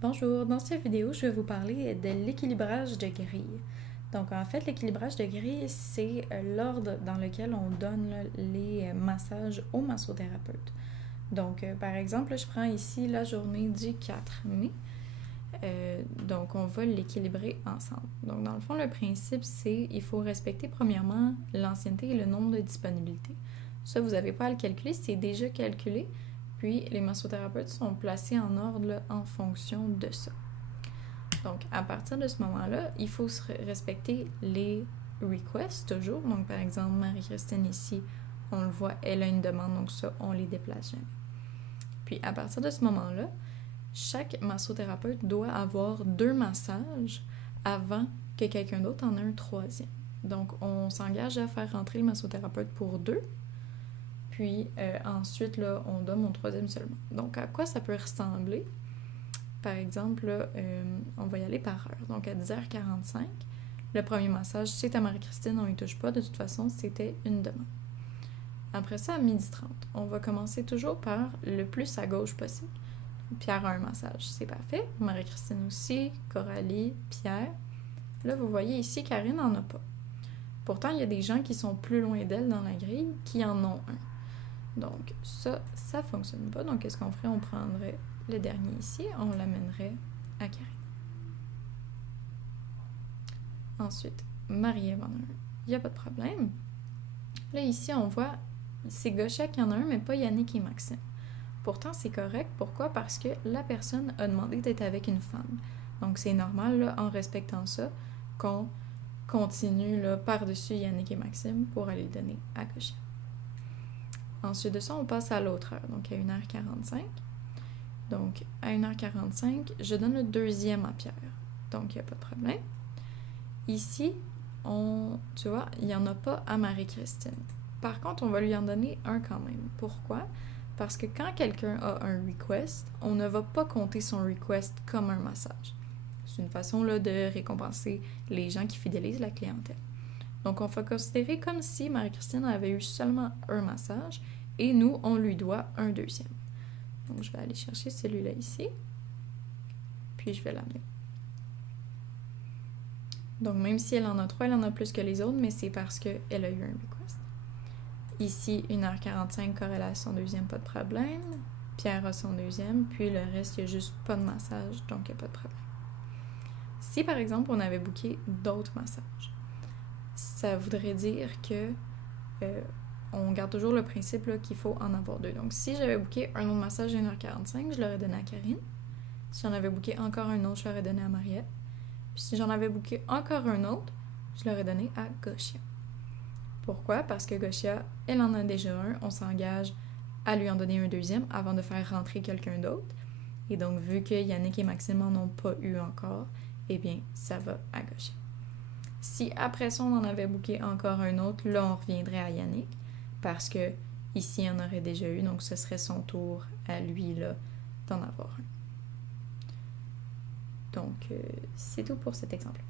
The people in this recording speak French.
Bonjour, dans cette vidéo, je vais vous parler de l'équilibrage de grille. Donc en fait, l'équilibrage de grille, c'est l'ordre dans lequel on donne là, les massages aux massothérapeutes. Donc par exemple, je prends ici la journée du 4 mai. Donc on va l'équilibrer ensemble. Donc dans le fond, le principe, c'est il faut respecter premièrement l'ancienneté et le nombre de disponibilités. Ça, vous n'avez pas à le calculer, c'est déjà calculé. Puis les massothérapeutes sont placés en ordre là, en fonction de ça. Donc, à partir de ce moment-là, il faut respecter les requests toujours. Donc, par exemple, Marie-Christine ici, on le voit, elle a une demande, donc ça, on les déplace jamais. Puis, à partir de ce moment-là, chaque massothérapeute doit avoir 2 massages avant que quelqu'un d'autre en ait un troisième. Donc, on s'engage à faire rentrer le massothérapeute pour 2. Puis ensuite, là, on donne mon troisième seulement. Donc, à quoi ça peut ressembler? Par exemple, là, on va y aller par heure. Donc, à 10h45, le premier massage, c'est à Marie-Christine, on n'y touche pas. De toute façon, c'était une demande. Après ça, à 12h30, on va commencer toujours par le plus à gauche possible. Pierre a un massage, c'est parfait. Marie-Christine aussi, Coralie, Pierre. Là, vous voyez ici, Karine n'en a pas. Pourtant, il y a des gens qui sont plus loin d'elle dans la grille qui en ont un. Donc ça fonctionne pas. Donc qu'est-ce qu'on ferait? On prendrait le dernier ici, on l'amènerait à Karine. Ensuite, Marie-Ève en a un. Il n'y a pas de problème. Là, ici, on voit, c'est Gosia qui en a un, mais pas Yannick et Maxime. Pourtant, c'est correct. Pourquoi? Parce que la personne a demandé d'être avec une femme. Donc c'est normal, là, en respectant ça, qu'on continue là, par-dessus Yannick et Maxime pour aller le donner à Gosia. Ensuite de ça, on passe à l'autre heure, donc à 1h45. Donc, à 1h45, je donne le deuxième à Pierre. Donc, il n'y a pas de problème. Ici, tu vois, il n'y en a pas à Marie-Christine. Par contre, on va lui en donner un quand même. Pourquoi? Parce que quand quelqu'un a un request, on ne va pas compter son request comme un massage. C'est une façon là, de récompenser les gens qui fidélisent la clientèle. Donc, on va considérer comme si Marie-Christine avait eu seulement un massage et nous, on lui doit un deuxième. Donc, je vais aller chercher celui-là ici, puis je vais l'amener. Donc, même si elle en a 3, elle en a plus que les autres, mais c'est parce qu'elle a eu un request. Ici, 1h45, Coralie a son deuxième, pas de problème. Pierre a son deuxième, puis le reste, il n'y a juste pas de massage, donc il n'y a pas de problème. Si, par exemple, on avait booké d'autres massages, ça voudrait dire que on garde toujours le principe qu'il faut en avoir 2. Donc, si j'avais booké un autre massage à 1h45, je l'aurais donné à Karine. Si j'en avais booké encore un autre, je l'aurais donné à Mariette. Puis si j'en avais booké encore un autre, je l'aurais donné à Gosia. Pourquoi? Parce que Gosia, elle en a déjà un. On s'engage à lui en donner un deuxième avant de faire rentrer quelqu'un d'autre. Et donc, vu que Yannick et Maxime n'en ont pas eu encore, eh bien, ça va à Gosia. Si après ça, on en avait booké encore un autre, là, on reviendrait à Yannick. Parce que ici, il en aurait déjà eu, donc ce serait son tour à lui là, d'en avoir un. Donc, c'est tout pour cet exemple.